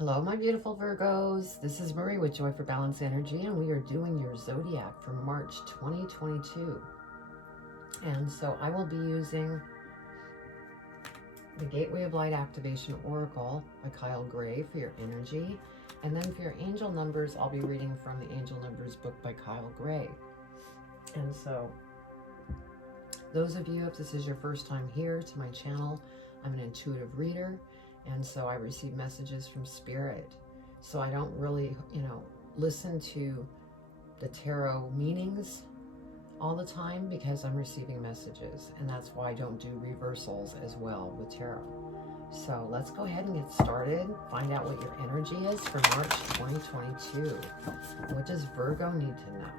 Hello, my beautiful Virgos. This is Marie with Joy for Balance Energy, and we are doing your Zodiac for March 2022. And so I will be using the Gateway of Light Activation Oracle by Kyle Gray for your energy. And then for your angel numbers, I'll be reading from the Angel Numbers book by Kyle Gray. And so those of you, if this is your first time here to my channel, I'm an intuitive reader. And so I receive messages from Spirit. So I don't really, listen to the tarot meanings all the time because I'm receiving messages. And that's why I don't do reversals as well with tarot. So let's go ahead and get started. Find out what your energy is for March 2022. What does Virgo need to know?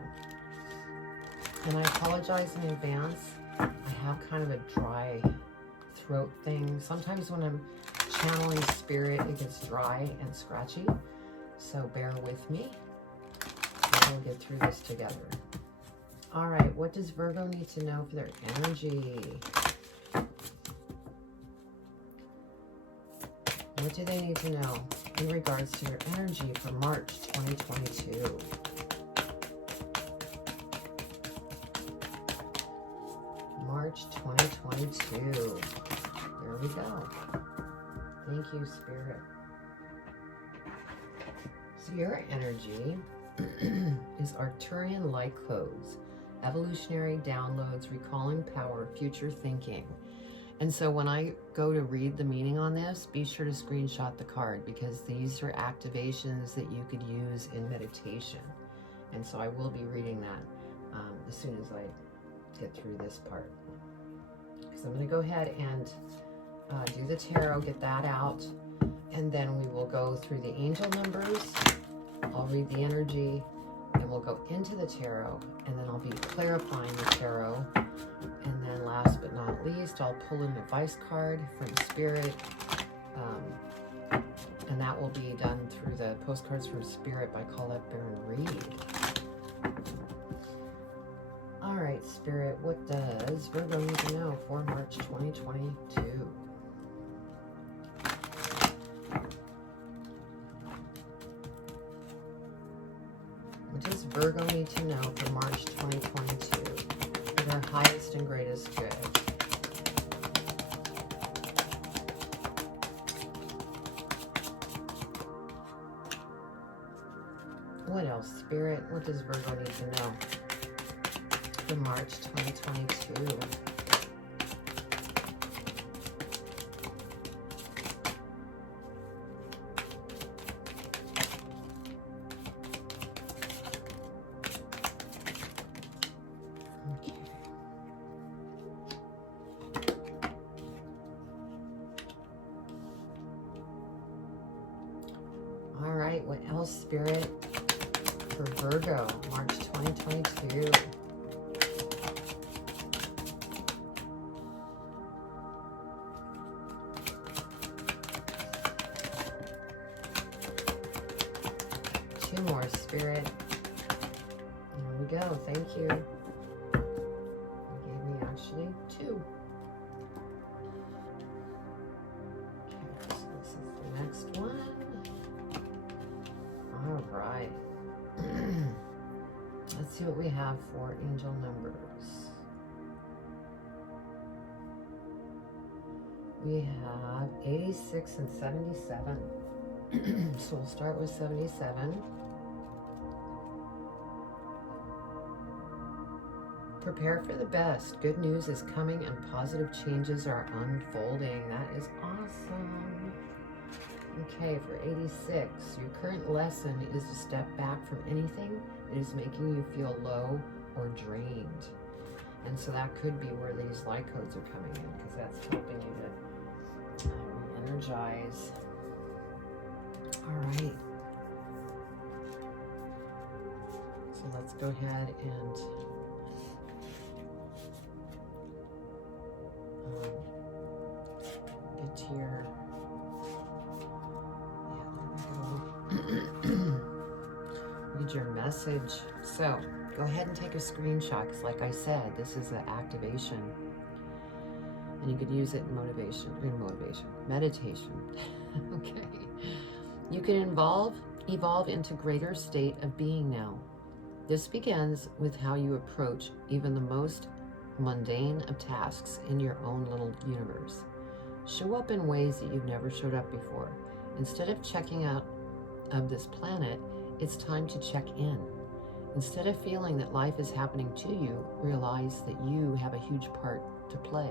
And I apologize in advance. I have kind of a dry throat thing. Sometimes when I'm channeling Spirit, it gets dry and scratchy, so bear with me. We'll get through this together. All right, what does Virgo need to know for their energy? What do they need to know in regards to your energy for March 2022? March 2022. There we go. Thank you, Spirit. So your energy is Arcturian light codes, evolutionary downloads, recalling power, future thinking. And so when I go to read the meaning on this, be sure to screenshot the card because these are activations that you could use in meditation. And so I will be reading that as soon as I get through this part. So I'm going to go ahead and do the tarot, get that out, and then we will go through the angel numbers. I'll read the energy, and we'll go into the tarot, and then I'll be clarifying the tarot. And then last but not least, I'll pull an advice card from Spirit, and that will be done through the Postcards from Spirit by Colette Baron Reed. All right, Spirit, what does Virgo need to know for March 2022? What does Virgo need to know for March 2022 for their highest and greatest good? What else, Spirit? What does Virgo need to know for March 2022? All right, what else, Spirit, for Virgo, March 2022? Two more, Spirit. There we go, thank you. You gave me actually two. Okay, so this is the next one. All right. Let's see what we have for angel numbers. We have 86 and 77. So we'll start with 77. Prepare for the best. Good news is coming and positive changes are unfolding. That is awesome. Okay, for 86, your current lesson is to step back from anything that is making you feel low or drained. And so that could be where these light codes are coming in, because that's helping you to re-energize. All right. So let's go ahead and get to your... Read your message. So go ahead and take a screenshot because, like I said, this is an activation, and you could use it in meditation. Okay. You can evolve into greater state of being now. This begins with how you approach even the most mundane of tasks in your own little universe. Show up in ways that you've never showed up before. Instead of checking out of this planet, it's time to check in. Instead of feeling that life is happening to you, realize that you have a huge part to play.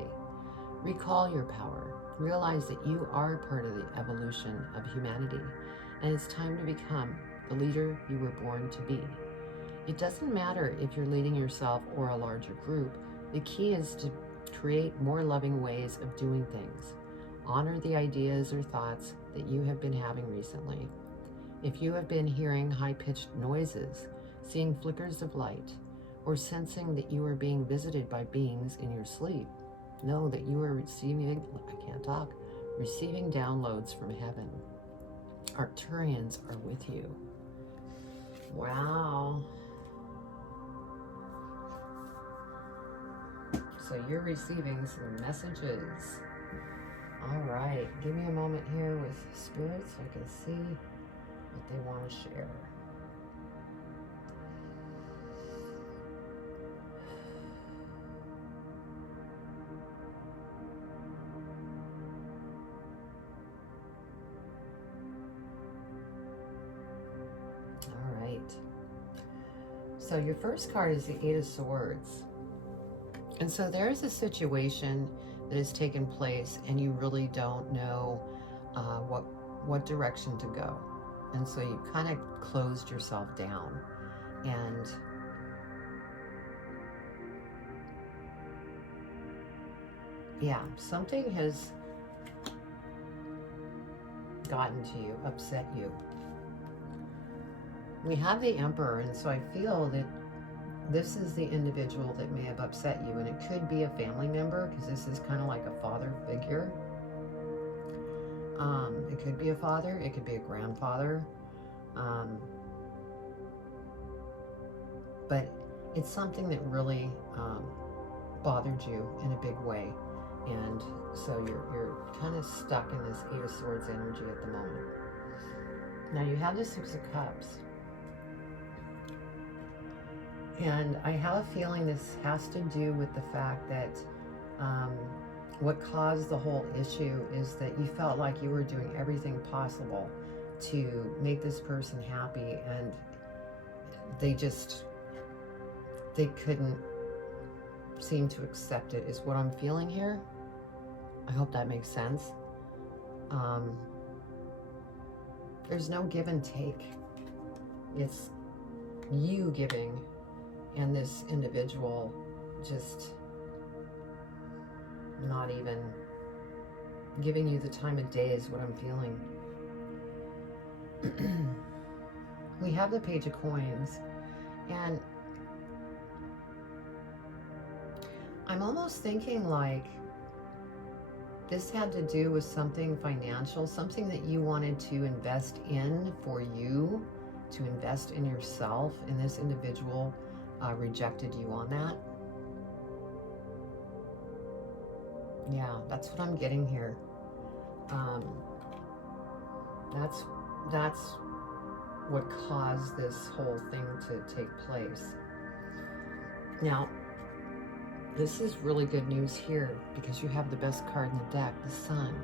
Recall your power. Realize that you are part of the evolution of humanity, and it's time to become the leader you were born to be. It doesn't matter if you're leading yourself or a larger group. The key is to create more loving ways of doing things. Honor the ideas or thoughts that you have been having recently. If you have been hearing high-pitched noises, seeing flickers of light, or sensing that you are being visited by beings in your sleep, know that you are receiving downloads from heaven. Arcturians are with you. Wow. So you're receiving some messages. All right, give me a moment here with Spirit so I can see what they want to share. All right. So your first card is the Eight of Swords. And so there's a situation that has taken place and you really don't know what direction to go. And so you kind of closed yourself down. And yeah, something has gotten to you, upset you. We have the Emperor, and so I feel that this is the individual that may have upset you, and it could be a family member, because this is kind of like a father figure. It could be a father, it could be a grandfather, but it's something that really bothered you in a big way, and so you're kind of stuck in this Eight of Swords energy at the moment. Now you have the Six of Cups. And I have a feeling this has to do with the fact that what caused the whole issue is that you felt like you were doing everything possible to make this person happy, and they couldn't seem to accept it, is what I'm feeling here. I hope that makes sense. There's no give and take. It's you giving, and this individual just not even giving you the time of day is what I'm feeling. We have the Page of Coins, and I'm almost thinking like this had to do with something financial, something that you wanted to invest in for you, to invest in yourself, and this individual rejected you on that. Yeah, that's what I'm getting here. That's what caused this whole thing to take place. Now, this is really good news here, because you have the best card in the deck, the Sun.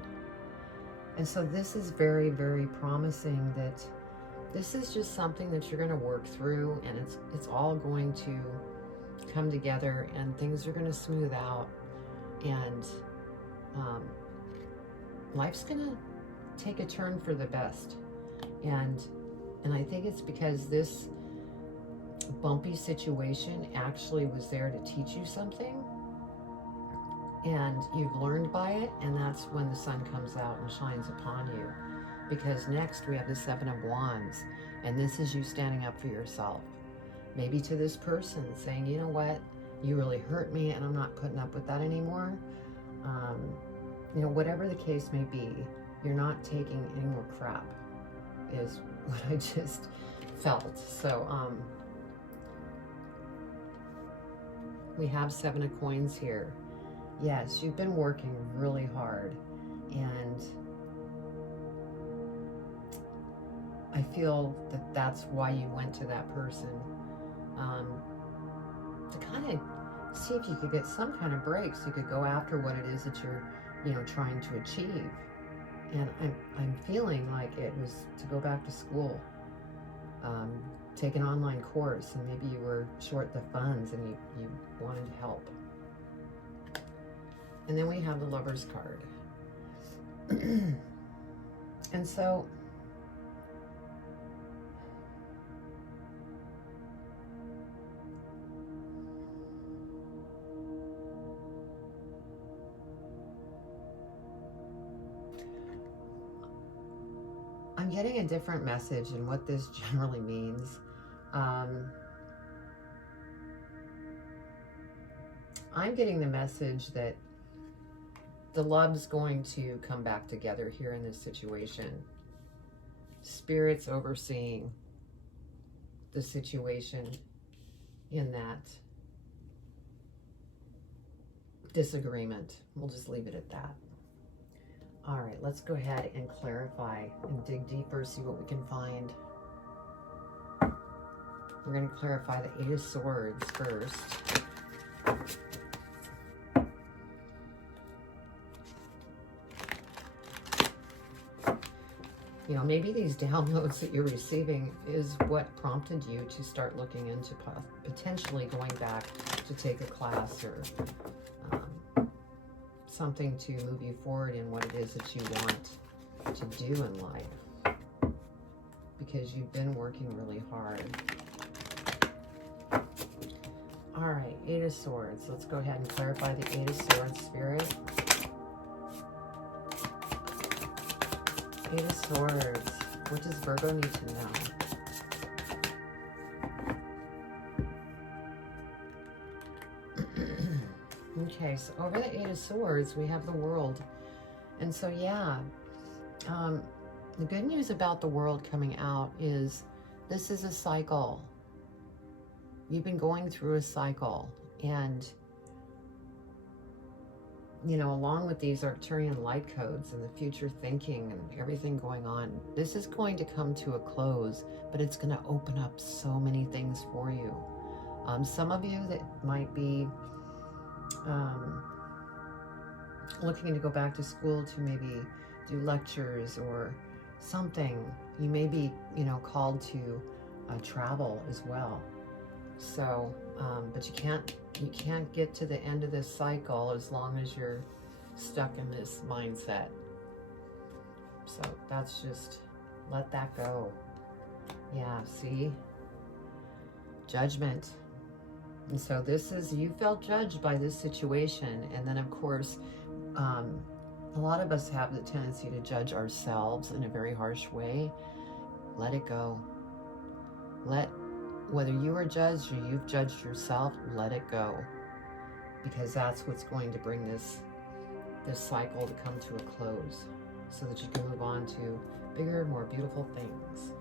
And so this is very, very promising that this is just something that you're going to work through, and it's all going to come together, and things are going to smooth out, and life's going to take a turn for the best. And I think it's because this bumpy situation actually was there to teach you something, and you've learned by it, and that's when the sun comes out and shines upon you. Because next we have the Seven of Wands, and this is you standing up for yourself. Maybe to this person saying, you know what, you really hurt me and I'm not putting up with that anymore. You know, whatever the case may be, you're not taking any more crap, is what I just felt. So we have Seven of Coins here. Yes, you've been working really hard, and I feel that that's why you went to that person, to kind of see if you could get some kind of break so you could go after what it is that you're, trying to achieve. And I'm feeling like it was to go back to school, take an online course, and maybe you were short the funds and you wanted help. And then we have the Lover's card. And so I'm getting a different message and what this generally means. I'm getting the message that the love's going to come back together here in this situation. Spirit's overseeing the situation in that disagreement. We'll just leave it at that. All right, let's go ahead and clarify and dig deeper, see what we can find. We're going to clarify the Eight of Swords first. Maybe these downloads that you're receiving is what prompted you to start looking into potentially going back to take a class or something to move you forward in what it is that you want to do in life, because you've been working really hard. All right, Eight of Swords. Let's go ahead and clarify the Eight of Swords, Spirit. Eight of Swords. What does Virgo need to know? Okay, so over the Eight of Swords, we have the World. And so, yeah, the good news about the World coming out is this is a cycle. You've been going through a cycle. And, along with these Arcturian light codes and the future thinking and everything going on, this is going to come to a close, but it's going to open up so many things for you. Some of you that might be looking to go back to school to maybe do lectures or something, you may be, called to travel as well. So, but you can't get to the end of this cycle as long as you're stuck in this mindset. So that's just, let that go. Yeah, see? Judgment. And so this is, you felt judged by this situation. And then, of course, a lot of us have the tendency to judge ourselves in a very harsh way. Let it go. Whether you are judged or you've judged yourself, let it go. Because that's what's going to bring this cycle to come to a close, so that you can move on to bigger, more beautiful things.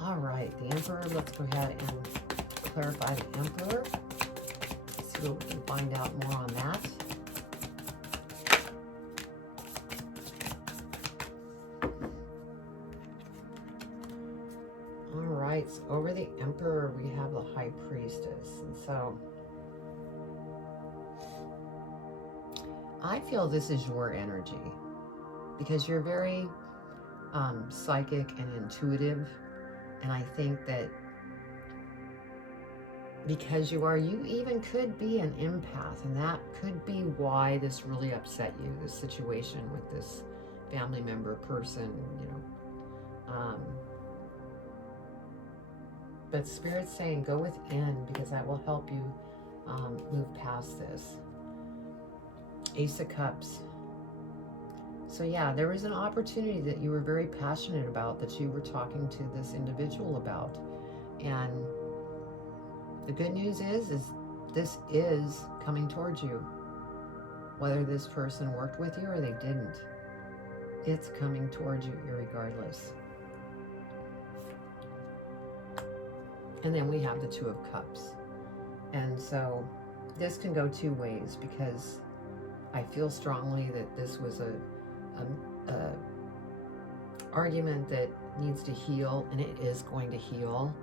All right, the Emperor, let's go ahead and clarify the Emperor. See what we can find out more on that. All right, so over the Emperor, we have the High Priestess. And so I feel this is your energy, because you're very psychic and intuitive. And I think that because you even could be an empath, and that could be why this really upset you, this situation with this family member person, but Spirit's saying go within, because that will help you move past this. Ace of Cups. So yeah, there was an opportunity that you were very passionate about, that you were talking to this individual about. And the good news is this is coming towards you. Whether this person worked with you or they didn't, it's coming towards you irregardless. And then we have the Two of Cups. And so this can go two ways, because I feel strongly that this was argument that needs to heal, and it is going to heal.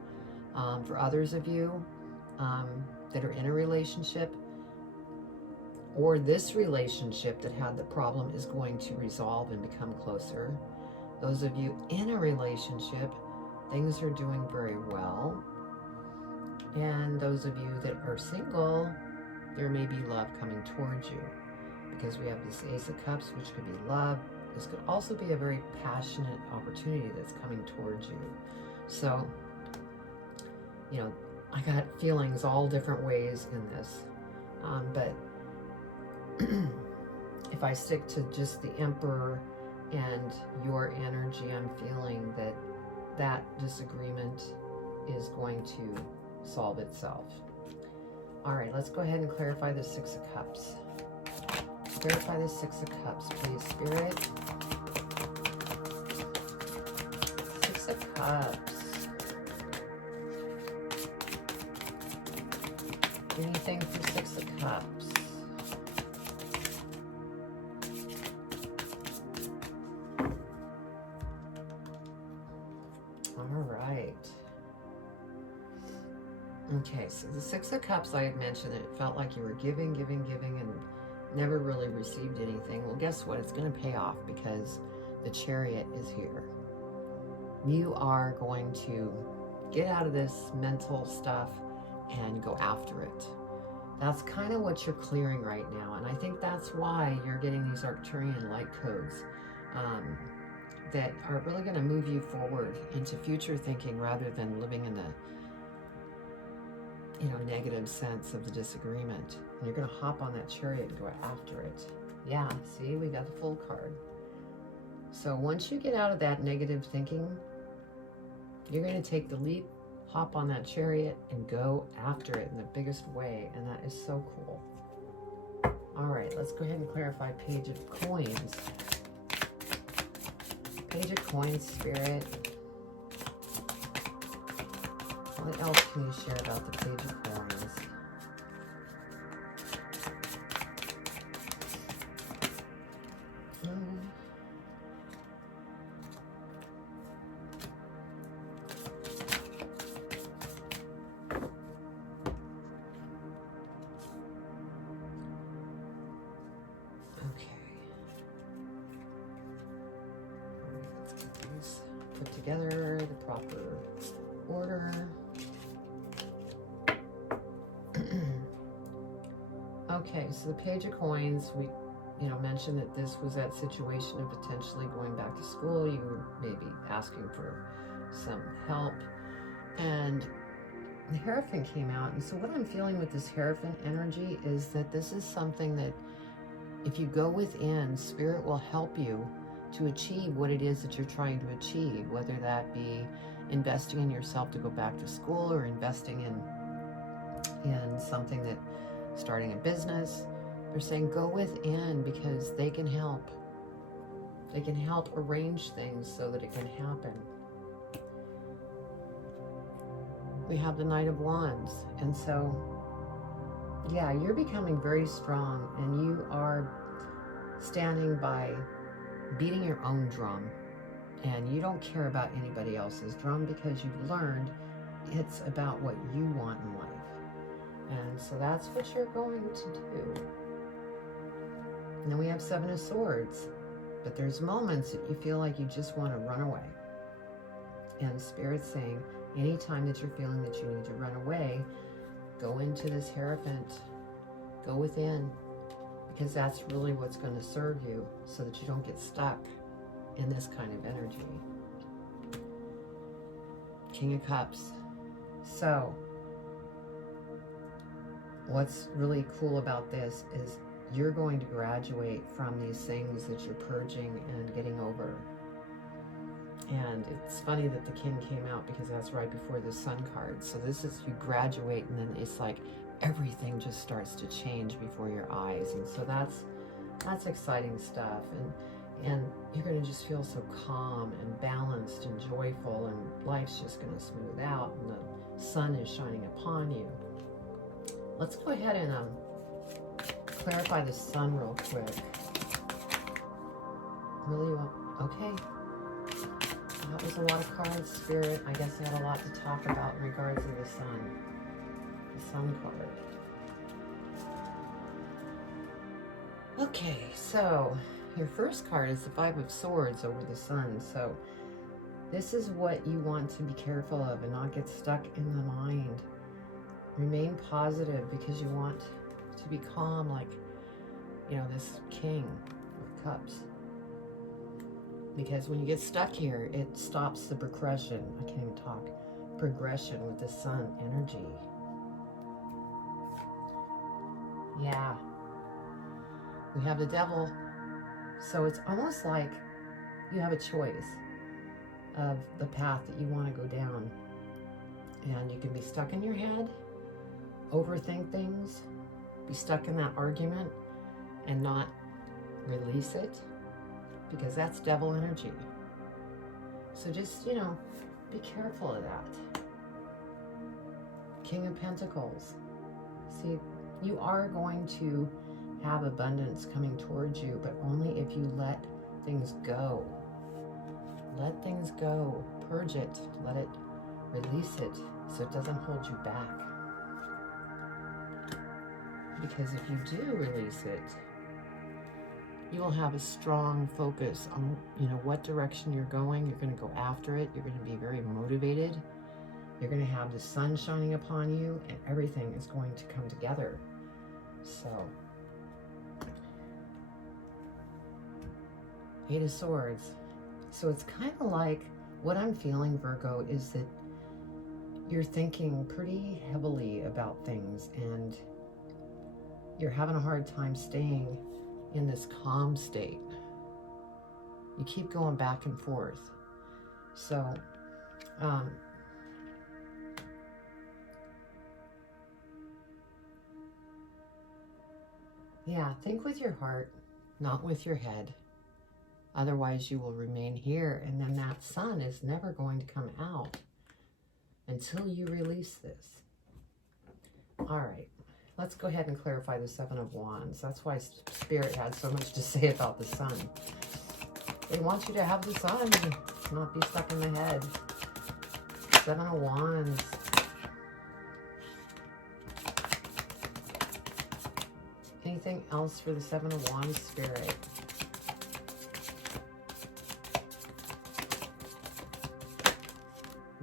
For others of you that are in a relationship, or this relationship that had the problem is going to resolve and become closer. Those of you in a relationship, things are doing very well. And those of you that are single, there may be love coming towards you, because we have this Ace of Cups, which could be love. This could also be a very passionate opportunity that's coming towards you. So, you know, I got feelings all different ways in this. But if I stick to just the Emperor and your energy, I'm feeling that that disagreement is going to solve itself. All right, let's go ahead and clarify the Six of Cups. Clarify the Six of Cups, please, Spirit. Six of Cups. Anything for Six of Cups? Okay, so the Six of Cups, I had mentioned that it felt like you were giving, and never really received anything. Well, guess what? It's going to pay off, because the Chariot is here. You are going to get out of this mental stuff and go after it. That's kind of what you're clearing right now. And I think that's why you're getting these Arcturian light codes that are really going to move you forward into future thinking, rather than living in the negative sense of the disagreement. And you're going to hop on that Chariot and go after it. Yeah, see, we got the Fool card. So once you get out of that negative thinking, you're going to take the leap, hop on that Chariot, and go after it in the biggest way. And that is so cool. All right, let's go ahead and clarify Page of Coins. Page of Coins, Spirit. What else can you share about the Page of Coins? Put together the proper order. Okay, so the Page of Coins, we mentioned that this was that situation of potentially going back to school. You were maybe asking for some help, and the Hierophant came out. And so what I'm feeling with this Hierophant energy is that this is something that if you go within, Spirit will help you to achieve what it is that you're trying to achieve, whether that be investing in yourself to go back to school, or investing in something that, starting a business. They're saying go within, because they can help. They can help arrange things so that it can happen. We have the Knight of Wands. And so, yeah, you're becoming very strong, and you are standing by beating your own drum, and you don't care about anybody else's drum, because you've learned it's about what you want in life. And so that's what you're going to do. And then we have Seven of Swords, but there's moments that you feel like you just want to run away. And Spirit's saying, anytime that you're feeling that you need to run away, go into this Hierophant, go within, because that's really what's going to serve you, so that you don't get stuck in this kind of energy. King of Cups. So, what's really cool about this is you're going to graduate from these things that you're purging and getting over. And it's funny that the King came out, because that's right before the Sun card. So this is, you graduate, and then it's like everything just starts to change before your eyes. And so that's exciting stuff. And you're going to just feel so calm and balanced and joyful, and life's just going to smooth out, and the sun is shining upon you. Let's go ahead and clarify the Sun real quick. Really, okay. that was a lot of cards, Spirit. I guess I had a lot to talk about in regards to the sun. The sun card. Okay, so your first card is the Five of Swords over the sun. So this is what you want to be careful of and not get stuck in the mind. Remain positive because you want to be calm, like, you know, this King of Cups. Because when you get stuck here, it stops the progression. I can't even talk. Progression with the sun energy. Yeah. We have the Devil. So it's almost like you have a choice of the path that you want to go down. And you can be stuck in your head, overthink things, be stuck in that argument and not release it, because that's devil energy. So just, you know, be careful of that. King of Pentacles. See, you are going to have abundance coming towards you, but only if you let things go. Let things go. Purge it. Let it, release it so it doesn't hold you back. Because if you do release it, you will have a strong focus on, you know, what direction you're going. You're going to go after it. You're going to be very motivated. You're going to have the sun shining upon you, and everything is going to come together. So, Eight of Swords. So it's kind of like, what I'm feeling, Virgo, is that you're thinking pretty heavily about things, and you're having a hard time staying in this calm state. You keep going back and forth. So, yeah, think with your heart, not with your head. Otherwise, you will remain here, and then that sun is never going to come out until you release this. All right. Let's go ahead and clarify the Seven of Wands. That's why Spirit had so much to say about the sun. They want you to have the sun, not be stuck in the head. Seven of Wands. Anything else for the Seven of Wands, Spirit?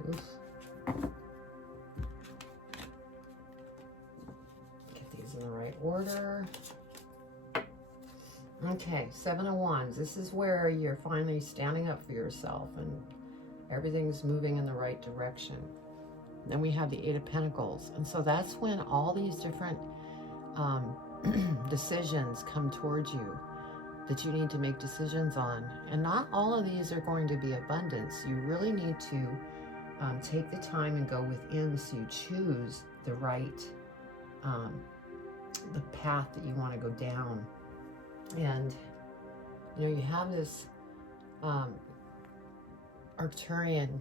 Oof. In the right order. Okay, Seven of Wands. This is where you're finally standing up for yourself and everything's moving in the right direction. Then we have the Eight of Pentacles. And so that's when all these different decisions come towards you that you need to make decisions on. And not all of these are going to be abundance. You really need to take the time and go within so you choose the right the path that you want to go down. And you know, you have this Arcturian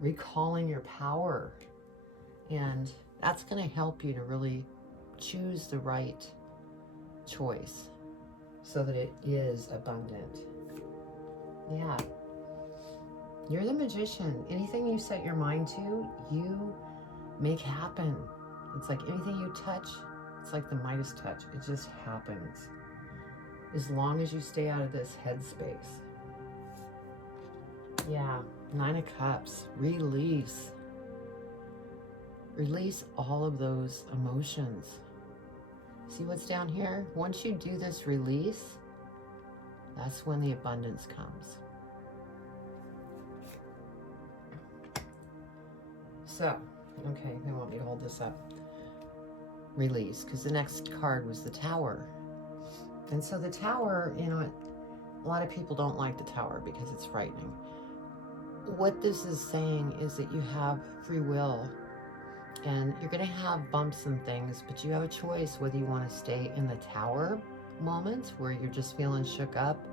recalling your power, and that's going to help you to really choose the right choice so that it is abundant. Yeah, you're the magician. Anything you set your mind to, you make happen. It's like anything you touch, it's like the Midas touch. It just happens. As long as you stay out of this headspace. Yeah, Nine of Cups. Release. Release all of those emotions. See what's down here? Once you do this release, that's when the abundance comes. So, okay, they want me to hold this up. Release, because the next card was the Tower. And so the Tower, you know, a lot of people don't like the Tower because it's frightening. What this is saying is that you have free will, and you're going to have bumps and things, but you have a choice whether you want to stay in the Tower moment where you're just feeling shook up,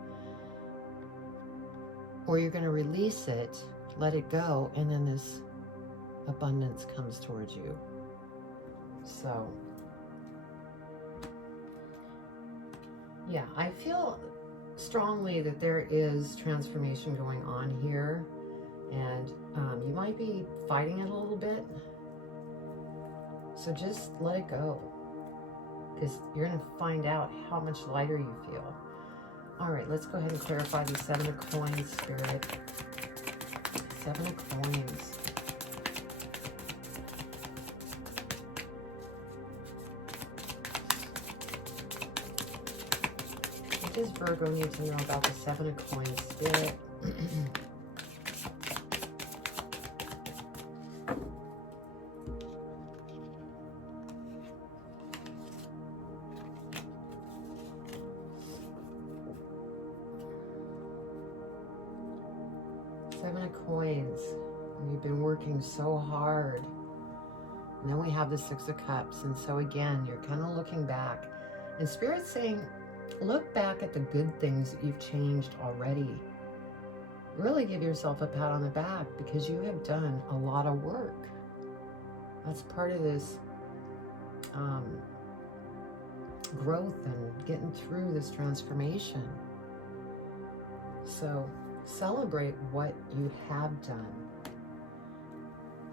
or you're going to release it, let it go, and then this abundance comes towards you. So, yeah, I feel strongly that there is transformation going on here, might be fighting it a little bit. So just let it go, because you're going to find out how much lighter you feel. All right, let's go ahead and clarify the 7 of coins, Spirit. 7 of coins. What does Virgo need to know about the 7 of coins, Spirit? You've been working so hard. And then we have the 6 of Cups. And so again, you're kind of looking back. And Spirit's saying, look back at the good things that you've changed already. Really give yourself a pat on the back, because you have done a lot of work. That's part of this growth and getting through this transformation. So celebrate what you have done.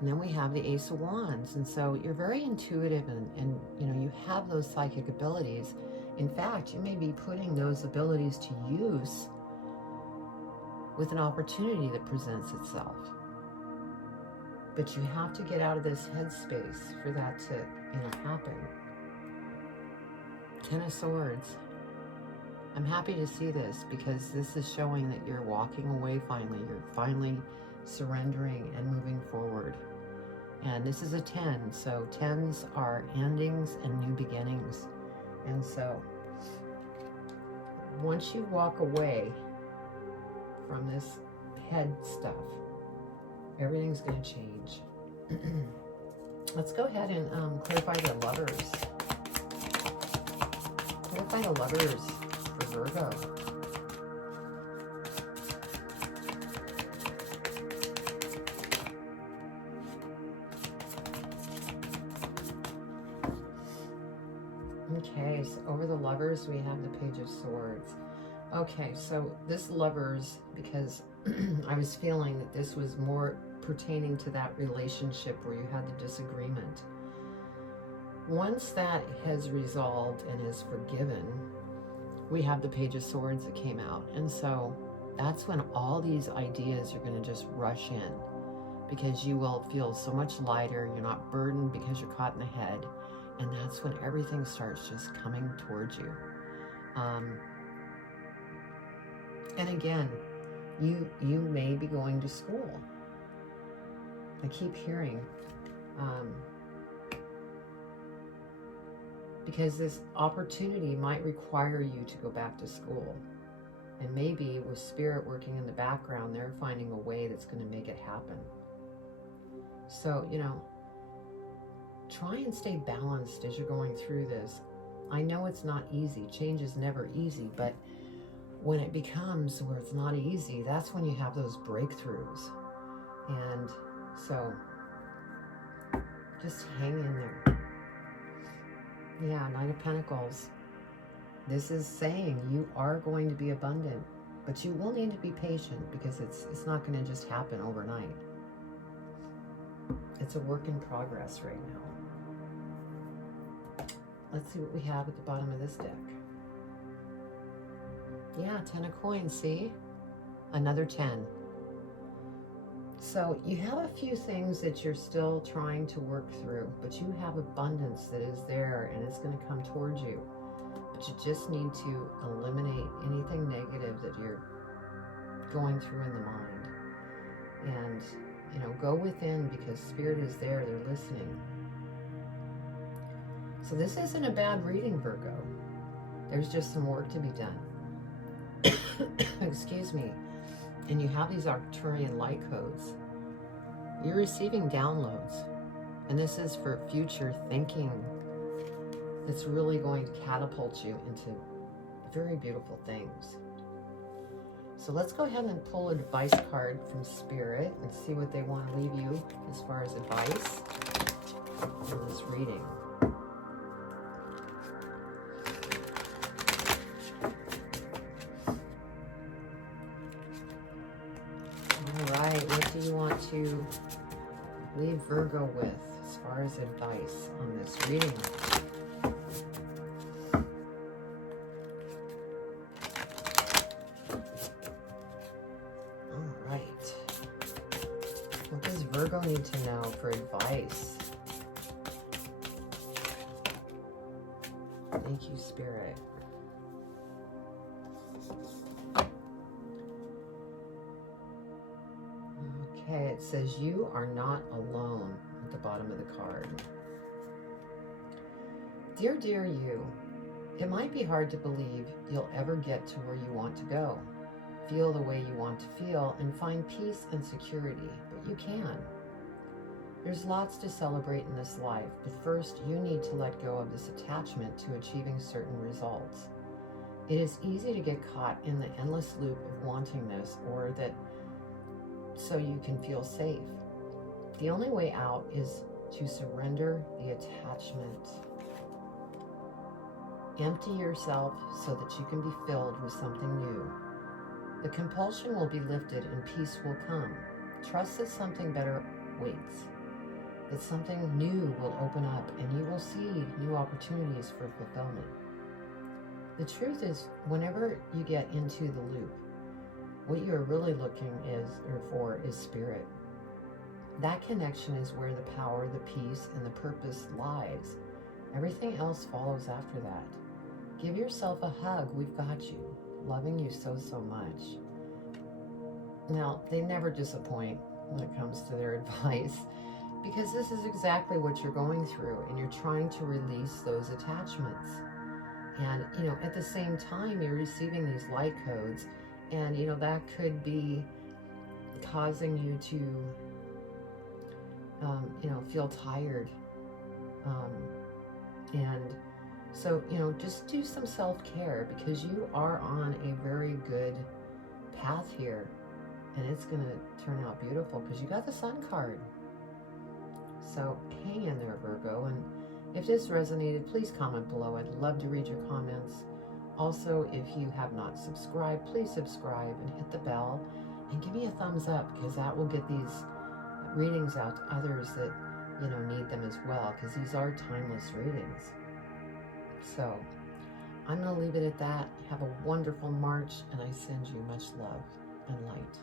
And then we have the Ace of Wands. And so you're very intuitive and you know, you have those psychic abilities. In fact, you may be putting those abilities to use with an opportunity that presents itself. But you have to get out of this headspace for that to, you know, happen. 10 of Swords. I'm happy to see this, because this is showing that you're walking away finally. You're finally surrendering and moving forward. And this is a 10, so 10s are endings and new beginnings. And so once you walk away from this head stuff, everything's going to change. Let's go ahead and clarify the Lovers. Clarify the Lovers for Virgo. Okay, so over the Lovers, we have the Page of Swords. Okay, so this Lovers, because I was feeling that this was more pertaining to that relationship where you had the disagreement. Once that has resolved and is forgiven, we have the Page of Swords that came out. And so that's when all these ideas are going to just rush in, because you will feel so much lighter. You're not burdened because you're caught in the head. And that's when everything starts just coming towards you. And again, you may be going to school. I keep hearing, because this opportunity might require you to go back to school. And maybe with Spirit working in the background, they're finding a way that's going to make it happen. So, you know, try and stay balanced as you're going through this. I know it's not easy. Change is never easy, but when it becomes where it's not easy, that's when you have those breakthroughs. And so just hang in there. Yeah, Knight of Pentacles. This is saying you are going to be abundant, but you will need to be patient, because it's not going to just happen overnight. It's a work in progress right now. Let's see what we have at the bottom of this deck. Yeah, 10 of coins, see? Another 10. So you have a few things that you're still trying to work through, but you have abundance that is there, and it's going to come towards you. But you just need to eliminate anything negative that you're going through in the mind. And, you know, go within, because Spirit is there. They're listening. So this isn't a bad reading, Virgo. There's just some work to be done. Excuse me. And you have these Arcturian light codes. You're receiving downloads. And this is for future thinking that's really going to catapult you into very beautiful things. So let's go ahead and pull a advice card from Spirit and see what they want to leave you as far as advice in this reading. All right, what do you want to leave Virgo with as far as advice on this reading? All right. What does Virgo need to know for advice? Thank you, Spirit. Okay, it says you are not alone at the bottom of the card. Dear you, it might be hard to believe you'll ever get to where you want to go, feel the way you want to feel, and find peace and security, but you can. There's lots to celebrate in this life, but first you need to let go of this attachment to achieving certain results. It is easy to get caught in the endless loop of wantingness, or that so you can feel safe. The only way out is to surrender the attachment. Empty yourself so that you can be filled with something new. The compulsion will be lifted and peace will come. Trust that something better waits, that something new will open up and you will see new opportunities for fulfillment. The truth is, whenever you get into the loop, what you're really looking for is spirit. That connection is where the power, the peace, and the purpose lies. Everything else follows after that. Give yourself a hug. We've got you. Loving you so much. Now, they never disappoint when it comes to their advice, because this is exactly what you're going through, and you're trying to release those attachments. And, at the same time, you're receiving these light codes, and, that could be causing you to, feel tired. And so, just do some self-care, because you are on a very good path here, and it's going to turn out beautiful because you got the Sun card. So hang in there, Virgo. And if this resonated, please comment below. I'd love to read your comments. Also, if you have not subscribed, please subscribe and hit the bell and give me a thumbs up, because that will get these readings out to others that, need them as well, because these are timeless readings. So I'm going to leave it at that. Have a wonderful March, and I send you much love and light.